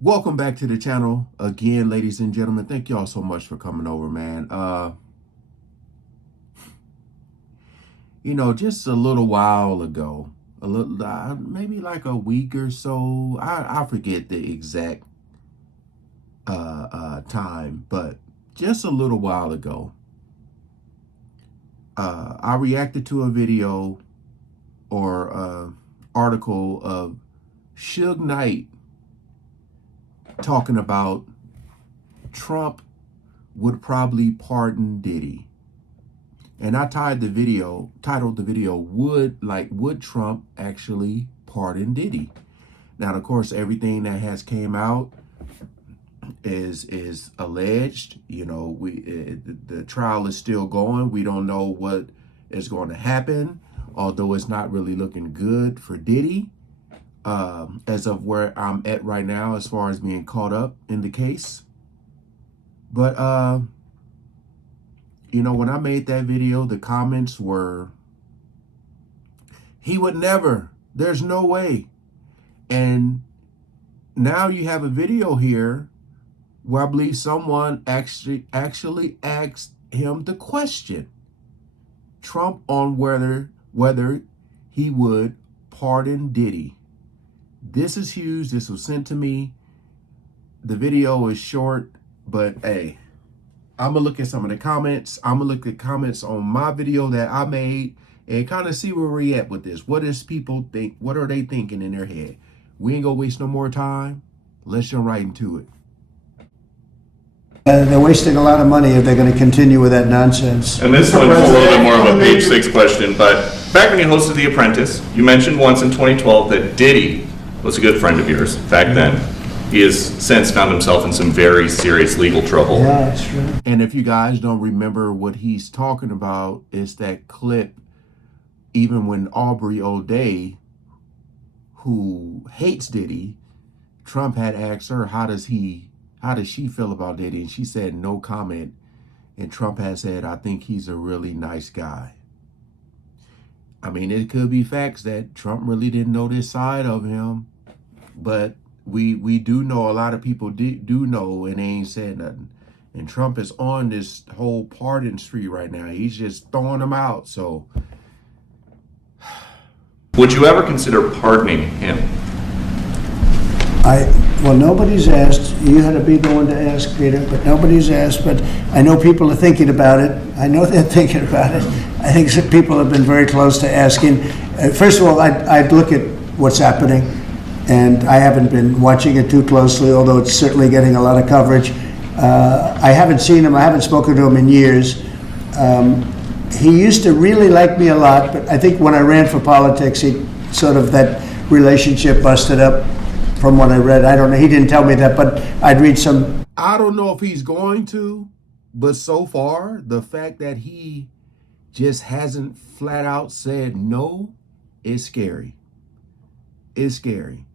Welcome back to the channel again, ladies and gentlemen. Thank y'all so much for coming over, man. Just a little while ago, maybe like a week or so, I forget the exact time, but just a little while ago, I reacted to a video or article of Suge Knight talking about Trump would probably pardon Diddy. And I titled the video, would Trump actually pardon Diddy? Now, of course, everything that has came out is alleged. The trial is still going. We don't know what is going to happen, although it's not really looking good for Diddy. As of where I'm at right now, as far as being caught up in the case. But, when I made that video, the comments were, he would never, there's no way. And now you have a video here where I believe someone actually asked him the question, Trump, on whether he would pardon Diddy. This is huge. This was sent to me. The video is short, but hey, I'm going to look at some of the comments. I'm going to look at comments on my video that I made and kind of see where we're at with this. What does people think? What are they thinking in their head? We ain't going to waste no more time. Let's jump right into it. They're wasting a lot of money if they're going to continue with that nonsense. And this one's a little bit more of a page 6 question, but back when you hosted The Apprentice, you mentioned once in 2012 that Diddy was a good friend of yours back then. He has since found himself in some very serious legal trouble. Yeah, that's true. And if you guys don't remember what he's talking about, it's that clip, even when Aubrey O'Day, who hates Diddy, Trump had asked her, how does she feel about Diddy? And she said, no comment. And Trump has said, I think he's a really nice guy. I mean, it could be facts that Trump really didn't know this side of him, but we do know, a lot of people do know, and they ain't said nothing. And Trump is on this whole pardon spree right now. He's just throwing them out. So, would you ever consider pardoning him? Well, nobody's asked. You had to be the one to ask, Peter, but nobody's asked. But I know people are thinking about it. I know they're thinking about it. I think some people have been very close to asking. First of all, I'd look at what's happening, and I haven't been watching it too closely, although it's certainly getting a lot of coverage. I haven't seen him. I haven't spoken to him in years. He used to really like me a lot, but I think when I ran for politics, that relationship busted up. From what I read, I don't know. He didn't tell me that, but I'd read some. I don't know if he's going to, but so far, the fact that he just hasn't flat out said no is scary. It's scary.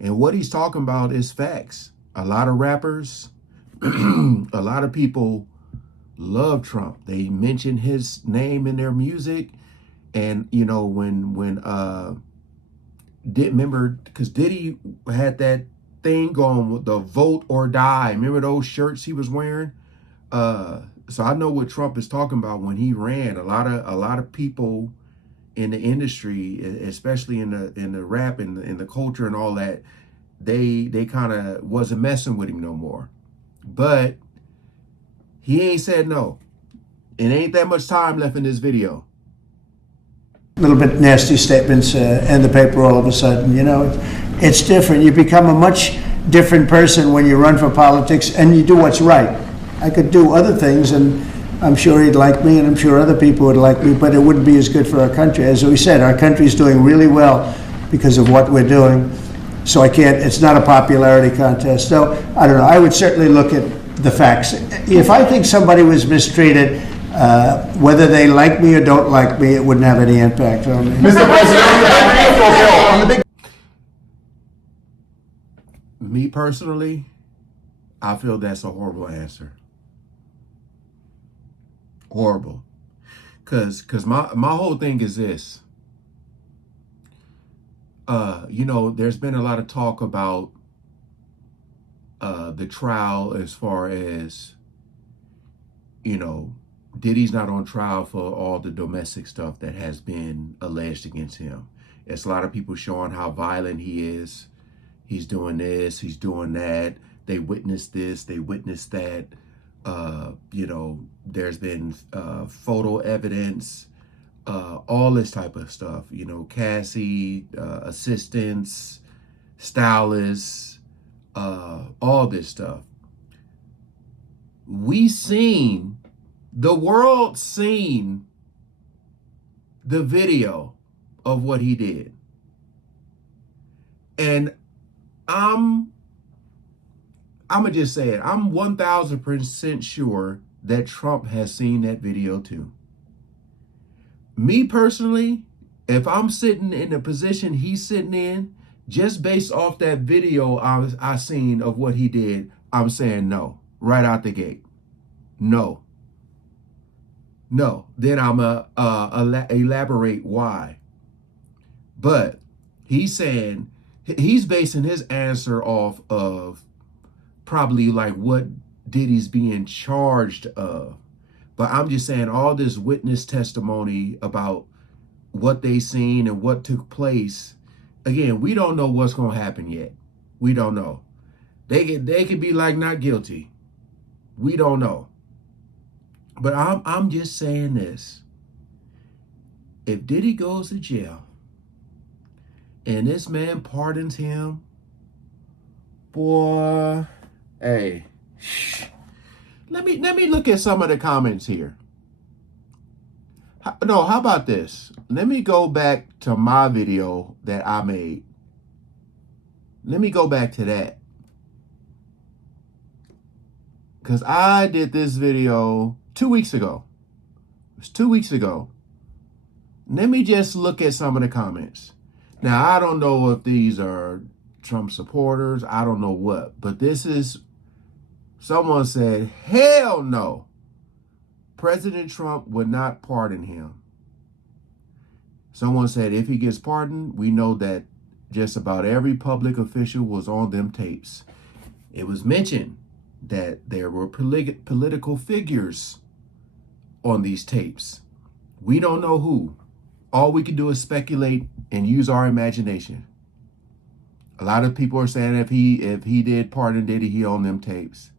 And what he's talking about is facts. A lot of rappers, a lot of people love Trump. They mention his name in their music. And, remember, because Diddy had that thing going with the vote or die. Remember those shirts he was wearing? So I know what Trump is talking about when he ran. A lot of people in the industry, especially in the rap and in the culture and all that, they kind of wasn't messing with him no more. But he ain't said no. It ain't that much time left in this video. Little bit nasty statements in the paper all of a sudden. It's different. You become a much different person when you run for politics and you do what's right. I could do other things, and I'm sure he'd like me, and I'm sure other people would like me, but it wouldn't be as good for our country. As we said, our country's doing really well because of what we're doing. So it's not a popularity contest. So I don't know. I would certainly look at the facts. If I think somebody was mistreated, whether they like me or don't like me, it wouldn't have any impact on me. Mr. President, Me personally, I feel that's a horrible answer. Horrible. Because my whole thing is this. There's been a lot of talk about the trial as far as, you know, Diddy's not on trial for all the domestic stuff that has been alleged against him. It's a lot of people showing how violent he is. He's doing this, he's doing that. They witnessed this, they witnessed that. You know, there's been photo evidence, all this type of stuff. You know, Cassie, assistants, stylists, all this stuff. The world seen the video of what he did. And I'm gonna just say it. I'm 1000% sure that Trump has seen that video too. Me personally, if I'm sitting in the position he's sitting in, just based off that video I seen of what he did, I'm saying no, right out the gate. No. Then I'm elaborate why. But he's saying, he's basing his answer off of probably like what Diddy's being charged of. But I'm just saying all this witness testimony about what they seen and what took place. Again, we don't know what's going to happen yet. We don't know. They could be like not guilty. We don't know. But I'm just saying this. If Diddy goes to jail and this man pardons him, boy, hey, let me look at some of the comments here. How about this? Let me go back to my video that I made. Let me go back to that. Because I did this video 2 weeks ago. It was 2 weeks ago. Let me just look at some of the comments. Now, I don't know if these are Trump supporters. I don't know what. But this is, someone said, hell no. President Trump would not pardon him. Someone said, if he gets pardoned, we know that just about every public official was on them tapes. It was mentioned that there were political figures on these tapes. We don't know who. All we can do is speculate and use our imagination. A lot of people are saying if he did pardon Diddy, he owned them tapes.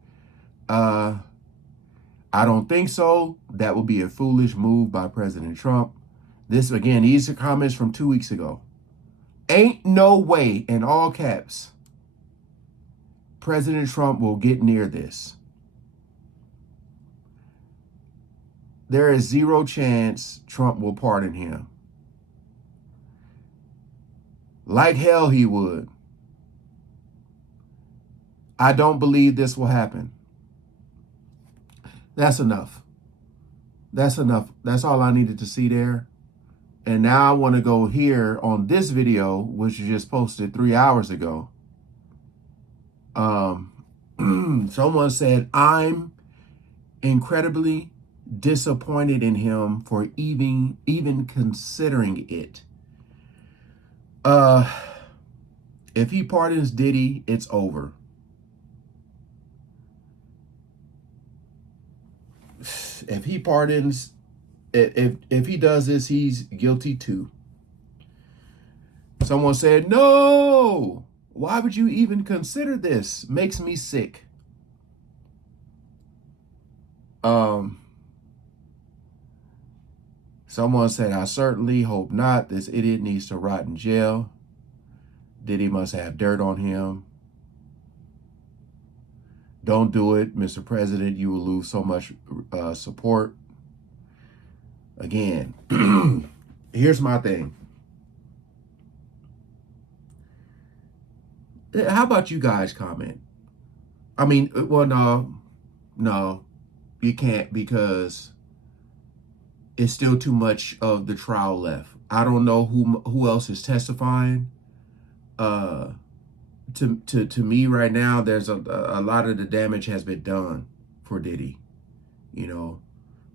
I don't think so. That would be a foolish move by President Trump. This, again, these are comments from 2 weeks ago. Ain't no way, in all caps, President Trump will get near this. There is zero chance Trump will pardon him. Like hell he would. I don't believe this will happen. That's enough. That's enough. That's all I needed to see there. And now I want to go here on this video, which was just posted 3 hours ago. Someone said, I'm incredibly disappointed in him for even considering it. If he pardons Diddy, it's over. If he pardons, if he does this, he's guilty too. Someone said, no, why would you even consider this? Makes me sick. Someone said, I certainly hope not. This idiot needs to rot in jail. Diddy must have dirt on him. Don't do it, Mr. President. You will lose so much support. Again, here's my thing. How about you guys comment? I mean, well, no, you can't, because it's still too much of the trial left. I don't know who else is testifying. To me right now, there's a lot of the damage has been done for Diddy, you know.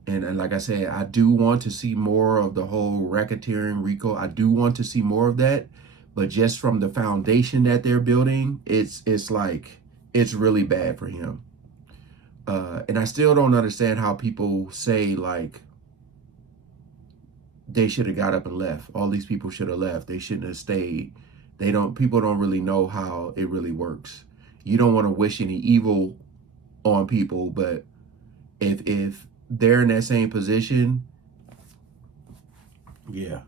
And like I said, I do want to see more of the whole racketeering RICO. I do want to see more of that. But just from the foundation that they're building, it's like it's really bad for him. And I still don't understand how people say like they should have got up and left. All these people should have left. They shouldn't have stayed. People don't really know how it really works. You don't want to wish any evil on people, but if they're in that same position, yeah.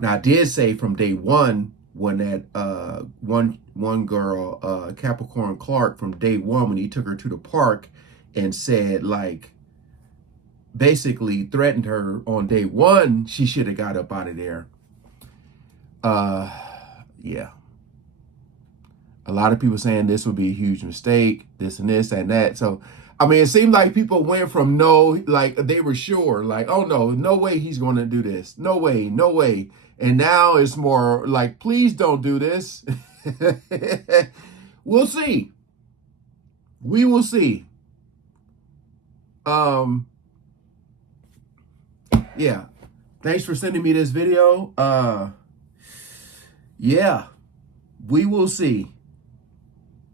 Now I did say from day one, when that one girl, Capricorn Clark, from day one, when he took her to the park and said, like, basically threatened her on day one, she should have got up out of there. Yeah. A lot of people saying this would be a huge mistake, this and this and that. So, I mean, it seemed like people went from no, like they were sure, like, oh no, no way he's going to do this. No way, no way. And now it's more like, please don't do this. We'll see. We will see. Yeah. Thanks for sending me this video. Yeah. We will see.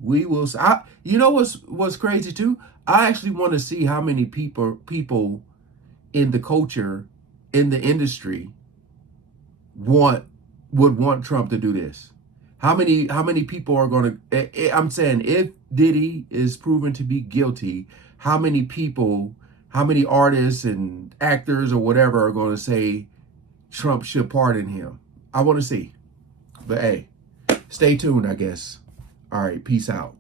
We will see. You know what's crazy too? I actually want to see how many people in the culture, in the industry, would want Trump to do this. How many people are going to? I'm saying, if Diddy is proven to be guilty, how many people, how many artists and actors or whatever are going to say Trump should pardon him? I want to see. But hey, stay tuned, I guess. All right, peace out.